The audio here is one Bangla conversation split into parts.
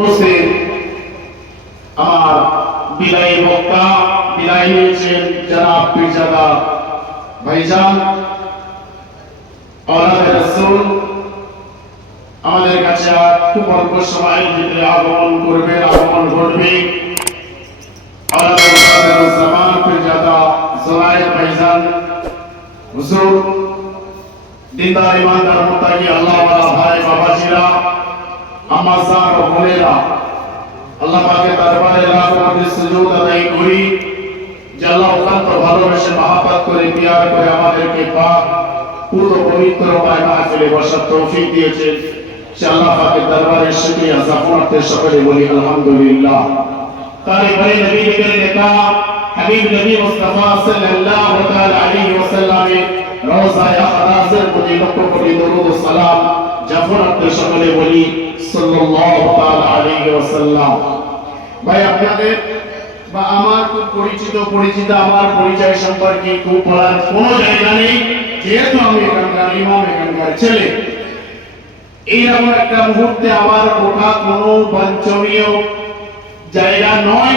উপস্থিত আমার বিদায়ী বক্তা বিদায় নিয়েছেন জনাব পীরজাদা ভাইজান আওলাদে রাসূল আমাদের কাছে খুব অল্প সময়ের ভিতরে আগমন ঘটবে আওলাদে জামান পীরজাদা জোনায়েদ ভাইজান হুজুর দিনদার ইমানদার মুত্তাকি আল্লাহ ওয়ালা ভাই বাবাজিরা আম্মা জান ও বোনেরা আল্লাহ পাকের দরবারে লাখ লাখ সুজুদ আদায় করি যে আল্লাহ অত্যন্ত ভালোবেসে মহব্বত করে পিয়ার করে আমাদেরকে পাক পুরো পবিত্র মাহফিলে বসার তৌফিক দিয়েছেন সে আল্লাহ পাকের দরবারে শুকরিয়া জাফরতে সকলে বলি আলহামদুলিল্লাহ তারে বড় নবী के नेता हबीब नबी मुस्तफा सल्लल्लाहु ताला अलैहि वसल्लम रोजा अखराज़र को लक्ष कोटि दरूद ও সালাম জাফরতে সকলে বলি সাল্লাল্লাহু তাআলা আলাইহি ওয়াসাল্লাম ভাই আপনাদের বা আমার খুব পরিচিত আমার পরিচয় সম্পর্কে খুব বলার কোনো জায়গা নেই যেহেতু আমি এখানকার ইমাম এখানকার ছেলে এইরকম একটা মুহূর্তে আমার ওঠা কোনো বাঞ্ছনীয় জায়গা নয়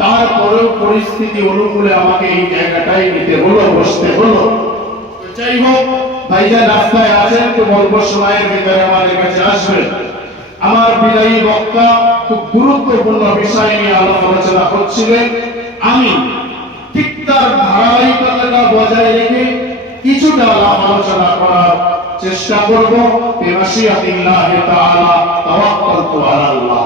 তারপরেও পরিস্থিতি অনুকূলে আমাকে এই জায়গাটায় নিতে হলো বসতে হলো যাই হোক ভাইজান রাস্তায় আছেন তো অল্প সময়ের ভিতরে আমাদের কাছে আসবেন আমার বিদায়ী বক্তা খুব গুরুত্বপূর্ণ বিষয় নিয়ে আলোচনা করছিলেন আমি ঠিক তার ধারাবাহিকতা বজায় রেখে কিছুটা আলোচনা করার চেষ্টা করব বিমাশিয়াতিল্লাহ তাআলা তাওয়াক্কালতু আলাল্লাহ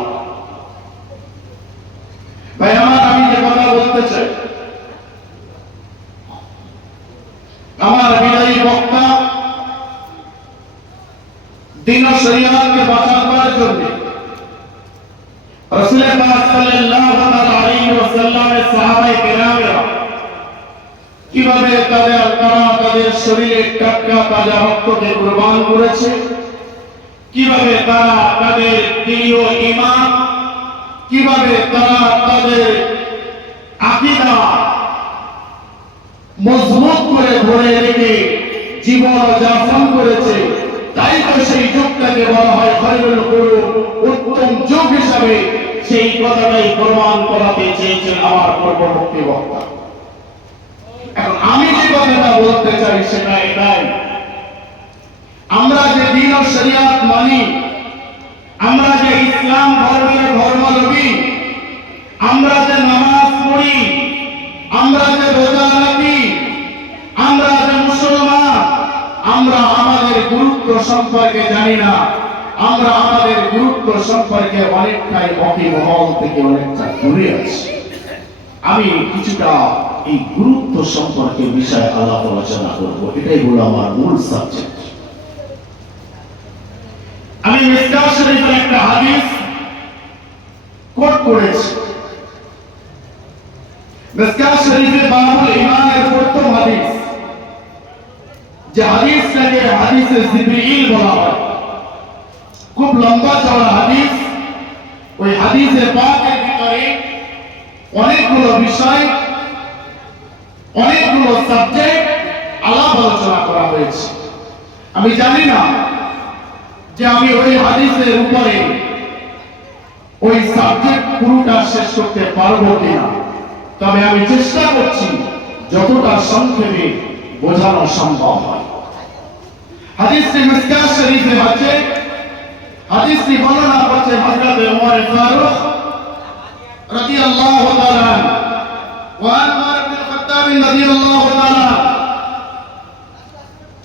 ভাই আমি যে কথা বলতে চাই আমার বিদায়ী বক্তা দ্বীন ও শরিয়াতকে বাঁচাবার জন্য রাসূল পাক সাল্লাল্লাহু আলাইহি ওয়াসাল্লামের সাহাবায়ে কেরামরা কিভাবে তাদের শরীরে টাটকা তাজা রক্তকে কুরবান করেছে কিভাবে তারা তাদের দিল ও ঈমান কিভাবে তারা তাদের আকীদা মজবুত করে ধরে রেখে জীবন যাপন করেছে তাই তো সেই যুগটাকে বলা হয় খৈরুল কুরুন উত্তম যুগ হিসাবে সেই কথাটাই প্রমাণ করাতে চেয়েছেন আমার পূর্ববর্তী বক্তা এখন আমি যে কথাটা বলতে চাই সেটা এটাই আমরা যে দ্বীন ও শরিয়াত মানি আমরা যে ইসলাম ধর্মের ধর্মাবলম্বী আমরা যে নামাজ পড়ি আমরা যে রোজা রাখি আমরা যে মুসলমান আমরা আমাদের গুরুত্ব সম্পর্কে জানি না আমরা আমাদের গুরুত্ব সম্পর্কে অনেকটাই অকিমহল থেকে অনেকটা দূরে আছি আমি কিছুটা এই গুরুত্ব সম্পর্কে বিষয়ে আলাপ আলোচনা করব এটাই হলো আমার মূল সাবজেক্ট আমি মিসকাত শরীফের একটা হাদিস কোট করেছি মিসকাত শরীফে বাবুল ঈমানের প্রথম হাদিস যে হাদিসটাকে হাদিসে জিবরিল বলা হয় খুব লম্বা চওড়া হাদিস ওই হাদিসে পাকের ভিতরে অনেকগুলো বিষয় অনেকগুলো সাবজেক্ট আলাপ আলোচনা করা হয়েছে আমি জানি না যে আমি ওই হাদিসের উপরে ওই সাবজেক্ট পুরোটা শেষ করতে পারবো কিনা তবে আমি চেষ্টা করছি যতটা সংক্ষেপে বোঝানো সম্ভব হয় হাদিসটি মিসকাত শরীফে আছে হাদিসটি বর্ণনা করছে হযরত ওমর ফারুক রাদিয়াল্লাহু তাআলা ওয়া আন ওমর ইবনে খাত্তাব রাদিয়াল্লাহু তাআলা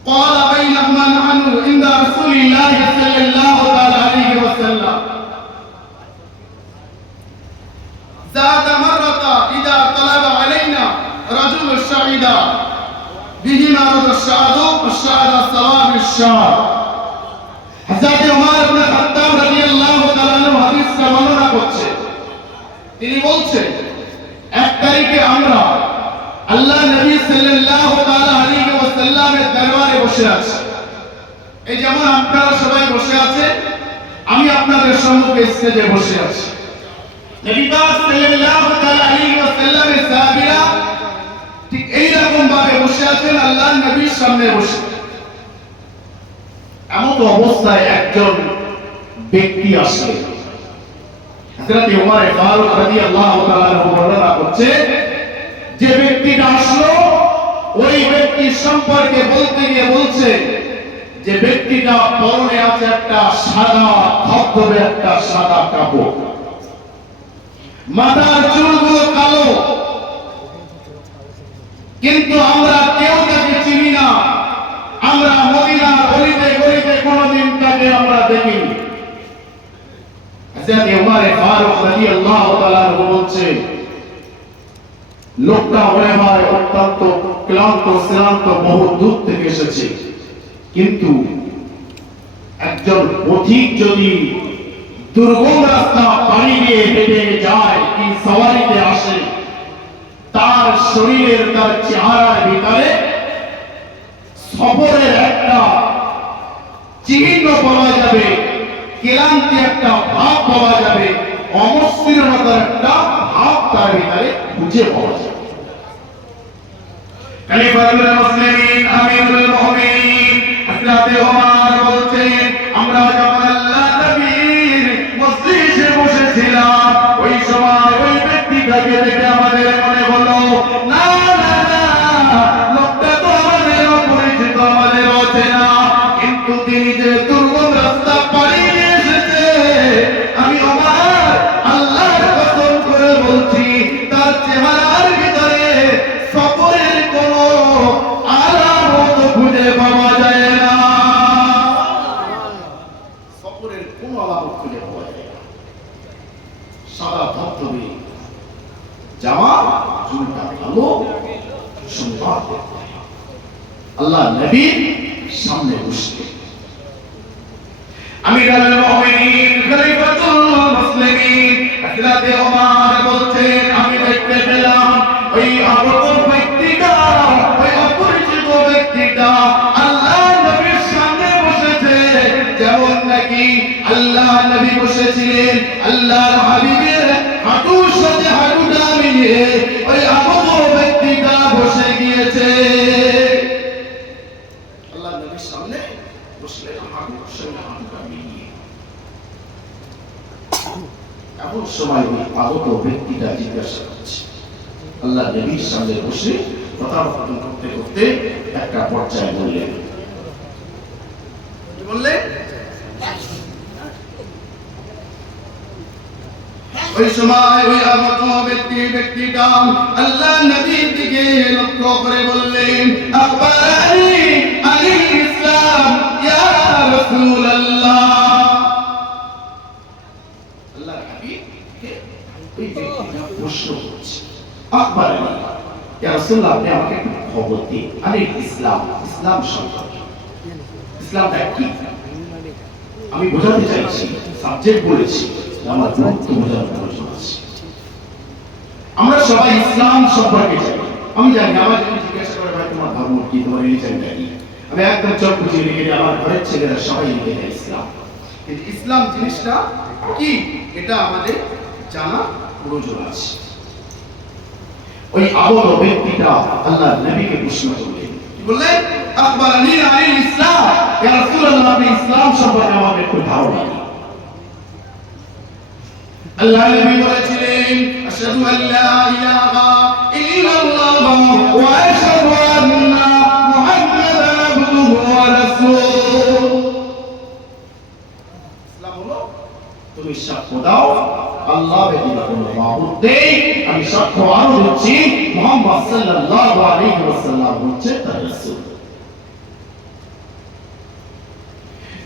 قال بينما نحن عند رسول الله صلى الله عليه وسلم ذات مرة إذا طلب علينا رجل الشهيدا بهما رد الشهادة ثواب الشهر حضرت عمر بن خطاب রাদিয়াল্লাহু তাআলা হাদিস বর্ণনা করছে তিনি বলছেন এক তারিখে আমরা আল্লাহ নবী সাল্লাল্লাহু তাআলা আলাইহি ওয়াসাল্লামের দরবারে বসে আছি এই যেমন আপনারা সবাই বসে আছেন আমি আপনাদের সম্মুখে স্টেজে বসে আছি নবী পাক সাল্লাল্লাহু তাআলা আলাইহি ওয়াসাল্লামের সাহাবীরা ঠিক এই রকম ভাবে বসে আছেন আল্লাহর নবীর সামনে বসে এমন অবস্থায় একজন ব্যক্তি আসলেন হযরত ওমর ফারুক রাদিয়াল্লাহু তাআলা বর্ণনা করছে, যে ব্যক্তিটা আসলো ওই ব্যক্তি সম্পর্কে বলতে গিয়ে বলছে যে ব্যক্তিটা পরনে আছে একটা সাদা ধবধবে একটা সাদা কাপড়, মাথার চুলগুলো কালো, কিন্তু আমরা কেউ তাকে চিনি না, আমরা মদিনার গলিতে গলিতে কোনোদিন তাকে আমরা দেখিনি। হযরত ওমর ফারুক রাদিয়াল্লাহু তাআলা বলছে, লোকটা মনে হয় অত্যন্ত ক্লান্ত শ্রান্ত, বহু দূর থেকে এসেছে, কিন্তু একজন পথিক যদি দুর্গম রাস্তা পাড়ি দিয়ে হেঁটে যায়, কি সওয়ারিতে আসে, তার শরীরের তার চেহারার ভিতরে সফরের একটা চিহ্ন পাওয়া যাবে, ক্লান্তি একটা ভাব পাওয়া যাবে, অমসৃণতার একটা ভাব তার ভিতরে খুঁজে পাওয়া যাবে। খলিফাতুল মুসলিমিন আমিরুল মুমিনিন হযরত ওমর বলছেন, আমরা যখন আল্লাহ নবীর মজলিসে বসেছিলাম, ওই সময় ওই ব্যক্তিটাকে দেখে আমাদের মনে হলো, না না না, লোকটা তো আমাদের অপরিচিত, আমাদের অচেনা, কিন্তু তিনি যে দুর্গম রাস্তা পাড়ি দিয়ে এসেছে, আমি ওমর আল্লাহর কসম করে বলছি, তার চেহারার ভিতরে সফরের কোনো আলামত খুঁজে পাওয়া যায় না, সফরের কোনো আলামত খুঁজে পাওয়া যায় না। সাদা ধবধবে জামা, চুলটা কালো, সুন্দর দেখতে। আল্লাহ নবীর সামনে বসলেন। আমিরুল মুমিনিন খলিফাতুল মুসলিমিন হযরত ওমর বলছেন, আমি দেখতে পেলাম ওই অপরিচিত ব্যক্তিটা, ওই অপরিচিত ব্যক্তিটা আল্লাহ নবীর সামনে বসেছে, যেমন নাকি আল্লাহ নবী বসেছিলেন, আল্লাহর হাবিবের হাঁটুর সাথে হাঁটুটা মিলিয়ে ওই অপরিচিত ব্যক্তিটা বসে গিয়েছে। আল্লাহ নবীর সামনে বসলেন, হাঁটুর সাথে হাঁটুটা মিলিয়ে। এমন সময় ওই আগত ব্যক্তিটা জিজ্ঞাসা করছে, আল্লাহ নবীর সামনে বসে কথাবার্তা করতে করতে একটা পর্যায়ে বললেন, কি বললেন? ওই সময় ওই আগত ব্যক্তিটা আল্লাহ নবীর দিকে লক্ষ্য করে বললেন, আখবারানি আনিল ইসলাম ইয়া রাসূলুল্লাহ। আল্লাহর হাবিবকে ওই ব্যক্তিটা প্রশ্ন করছে, আখবারানি ইয়া রাসূলুল্লাহ, আপনি আমাকে একটু খবর দিন আনিল ইসলাম, ইসলাম সম্পর্কে, ইসলামটা কি? আমি বোঝাতে চাইছি, সাবজেক্ট বলেছি, আমার গুরুত্ব বোঝানোর প্রয়োজন আছে। আমরা সবাই ইসলাম সম্পর্কে জানি, আমি জানি। আমার যদি জিজ্ঞাসা করে, ভাই তোমার ধর্ম কি, তোমার রিলিজিয়নটা কি, আমি একদম চোখ বুঝিয়ে লিখে দিই, আমার ঘরের ছেলেরা সবাই লিখে দেয় ইসলাম। কিন্তু ইসলাম জিনিসটা কি, এটা আমাদের জানা প্রয়োজন আছে। ওই আগত ব্যক্তিটা আল্লাহ নবীকে প্রশ্ন করলেন, কি বললেন? আখবারানি আনিল ইসলাম, ইয়া রাসূলুল্লাহ, আপনি ইসলাম সম্পর্কে আমাকে একটু ধারণা দিন। আল্লাহ নবী বলেছিলেন, আশহাদু আল্লা ইলাহা ইল্লাল্লাহ ওয়া আশহাদু আন্না মুহাম্মাদান আবদুহু ওয়া রাসূলুহু। ইসলাম হলো তুমি সাক্ষ্য দাও আল্লাহ ব্যতীত কোনো মাবুদ নেই, আমি সাক্ষ্য আরো দিচ্ছি মুহাম্মদ সাল্লাল্লাহু আলাইহি ওয়াসাল্লাম হচ্ছেন তার রাসূল।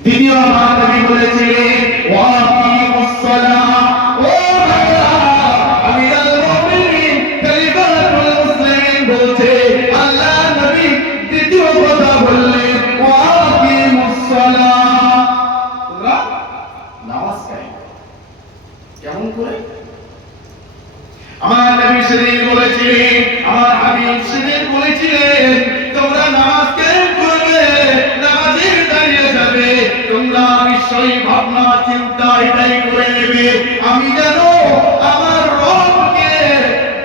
দ্বিতীয় আমার নবী বলেছিলেন, ওয়া আকিমুস সালাহ। কেমন করে? আমার নবী সেদিন বলেছিলেন, আমার হাবিব সেদিন বলেছিলেন, তোমরা নামাজ কায়েম করবে, নামাজে দাঁড়িয়ে যাবে, তোমরা নিশ্চয়ই ভাবনা চিন্তা এটাই করে নেবে, আমি যেন আমার রবকে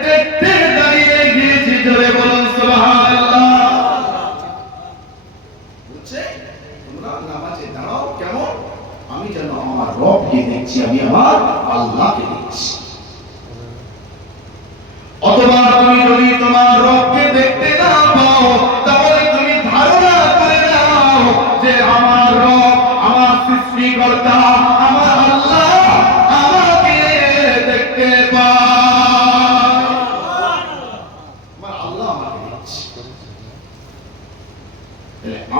দেখতে দাঁড়িয়ে গিয়েছি। জোরে বলুন সুবহানাল্লাহ। বলছে তোমরা নামাজে দাঁড়াও, কেমন? আমি যেন আমার রবকে দেখছি, আমি আমার আল্লাহকে দেখছি। তোমার রবকে দেখতে না পাও, তাহলে তুমি ধারণা করে নাও যে আমার রব, আমার সৃষ্টিকর্তা, আমার আল্লাহ আমাকে দেখতে পায়। আমার আল্লাহ আমাকে দেখছে।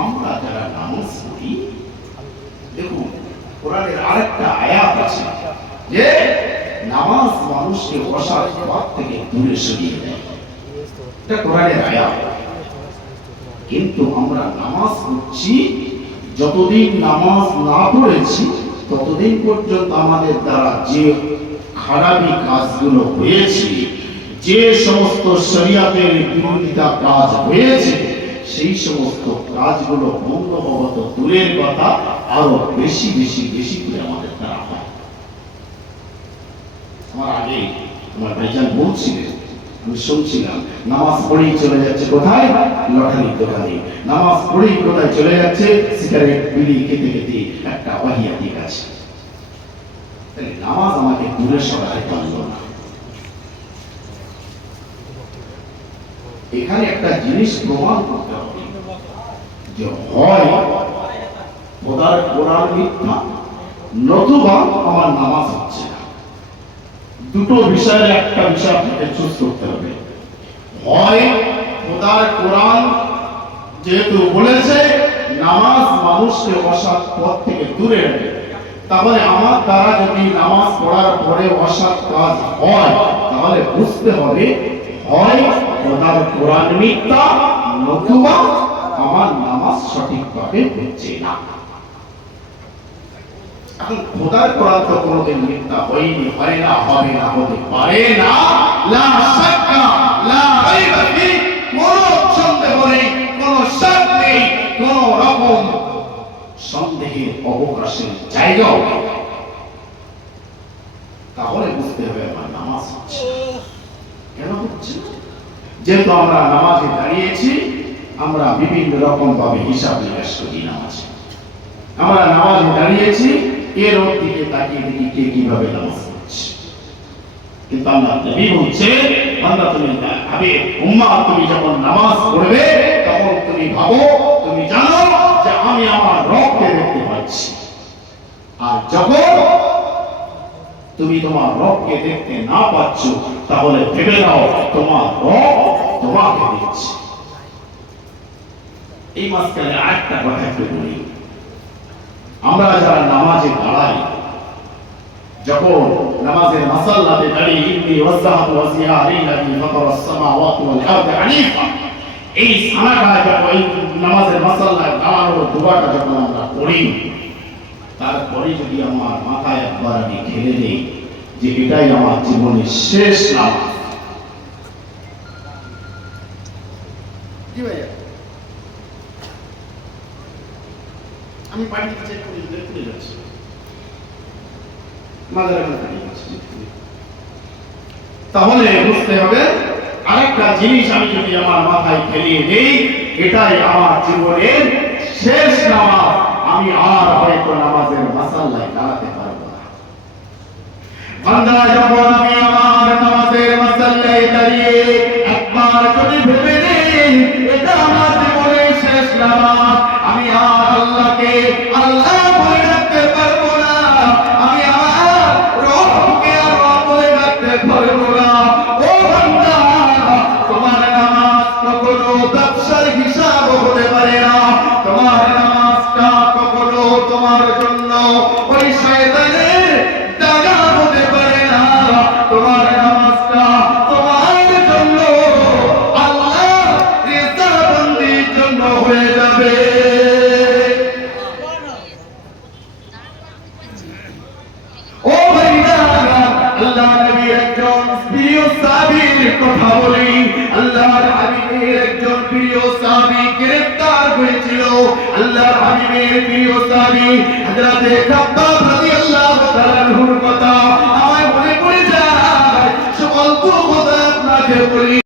আমরা যারা নামাজ পড়ি, দেখুন কোরআনের আরেকটা আয়াত আছে যে নামাজ মানুষকে অসৎ পথ থেকে দূরে সরিয়ে দেয়। এটা কোরআনের আয়াত। কিন্তু আমরা নামাজ পড়ছি, যতদিন নামাজ না পড়েছি ততদিন পর্যন্ত আমাদের দ্বারা যে খারাপি কাজগুলো হয়েছে, যে সমস্ত শরীয়তের বিরোধিতা কাজ হয়েছে, সেই সমস্ত কাজগুলো বন্ধ হওয়া তো দূরের কথা, আরো বেশি বেশি বেশি করে আমাদের দ্বারা হয়। আমার আগে আমার ভাইজান বলছিলেন, আমি শুনছিলাম, নামাজ পড়েই চলে যাচ্ছে কোথায়? লটারির দোকানে। নামাজ পড়েই কোথায় চলে যাচ্ছে? সিগারেট বিড়ি খেতে খেতে একটা ওয়াহিয়াতি কাজ। তাহলে নামাজ আমাকে দূরে সরাতে পারলো না। এখানে একটা জিনিস প্রমাণ করতে হবে যে হয় খোদার কোরআন মিথ্যা, নতুবা আমার নামাজ হচ্ছে না। দুটো বিষয়ের একটা বিষয় আপনাকে চুজ করতে হবে। হয় খোদার কোরআন যেহেতু বলেছে নামাজ মানুষকে অসৎ পথ থেকে দূরে রাখে, তাহলে আমার দ্বারা যদি নামাজ পড়ার পরে অসৎ কাজ হয়, তাহলে বুঝতে হবে হয় খোদার কোরআন মিথ্যা, নতুবা আমার নামাজ সঠিকভাবে হচ্ছে না। এখন খোদার কোরআন তো কোনোদিন মিথ্যা হয়নি, হয় না, হবে না, হতে পারে না। লা শাক্কা লা রাইবা ফি, কোনো সন্দেহ নেই, কোনো শক নেই, কোনো রকম সন্দেহের অবকাশের জায়গাও নেই। তাহলে বুঝতে হবে আমার নামাজ হচ্ছে। কেন হচ্ছে? যেহেতু আমরা নামাজে দাঁড়িয়েছি, আমরা বিভিন্ন রকম ভাবে হিসাব নিকাশ করি নামাজে। আমরা নামাজে দাঁড়িয়েছি, এর দিকে তাকিয়ে দেখি কে কিভাবে নামাজ পড়ছে। কিন্তু আল্লাহ নবী বলছে, বান্দা তুমি ভাবে, উম্মাহ তুমি যখন নামাজ পড়বে তখন তুমি ভাবো, তুমি জানো যে আমি আমার রবকে দেখতে পাচ্ছি। আর যখন তুমি তোমার রবকে দেখতে না পাচ্ছ, তাহলে ভেবে নাও তোমার রব তোমাকে দেখছে। এই মাঝখানে আরেকটা কথা একটু বলি। আমরা যারা নামাজে দাঁড়াই, যখন নামাজের মাসাল্লাতে দাঁড়িয়ে ইন্নী ওয়াজ্জাহতু ওয়াজহিয়া লিল্লাযী ফাতারাস সামাওয়াতি ওয়াল আরদি হানিফা, এই সানাটা যখন এই নামাজের মাসাল্লায় দাঁড়ানোর দোয়াটা যখন আমরা পড়ি, তারপরে যদি আমার মাথায় একবার আমি ঢেলে দেই যে এটাই আমার জীবনের শেষ নামাজ, কি ভাইয়া আমি বাড়িতে চেক করে দেখতে যাচ্ছি, তাহলে বুঝতে হবে আরেকটা জিনিস আমি যদি আমার মাথায় ফেলিয়ে দেই, এটাই আমার জীবনের শেষ নামাজ, আমি আর হয়তো নামাজের মাসাল্লায় দাঁড়াতে পারবো না। বান্দা যখন আমি আমার নামাজের মাসাল্লায় দাঁড়িয়ে একবার যদি ভেবে নেই এটা আমার জীবনের শেষ নামাজ, আমি আর আল্লাহকে আল্লাহ বলে রাখতে পারবো না, আমি আমার রবকে আর রব বলে রাখতে পারবো না। ও বান্দা, তোমার নামাজ কখনো ব্যবসার হিসাব হতে পারে না, তোমার নামাজটা কখনো তোমার জন্য ওই শয়তানের দাগা হতে পারে না, তোমার নামাজটা তোমার জন্য আল্লাহ রিজাবন্দির জন্য হয়ে যাবে। ও ভাইরা, আল্লাহ নবীর একজন প্রিয় সাহাবীর কথা বলি। আল্লাহর হাবিবের একজন প্রিয় সাহাবী গ্রেফতার হয়েছিল। আল্লাহর হাবিবের প্রিয় সাহাবী হযরতে খাব্বাব রাদিয়াল্লাহু তাআলা আনহুর কথা আমার মনে পড়ে যায়। সকল কথা আপনাকে বলি।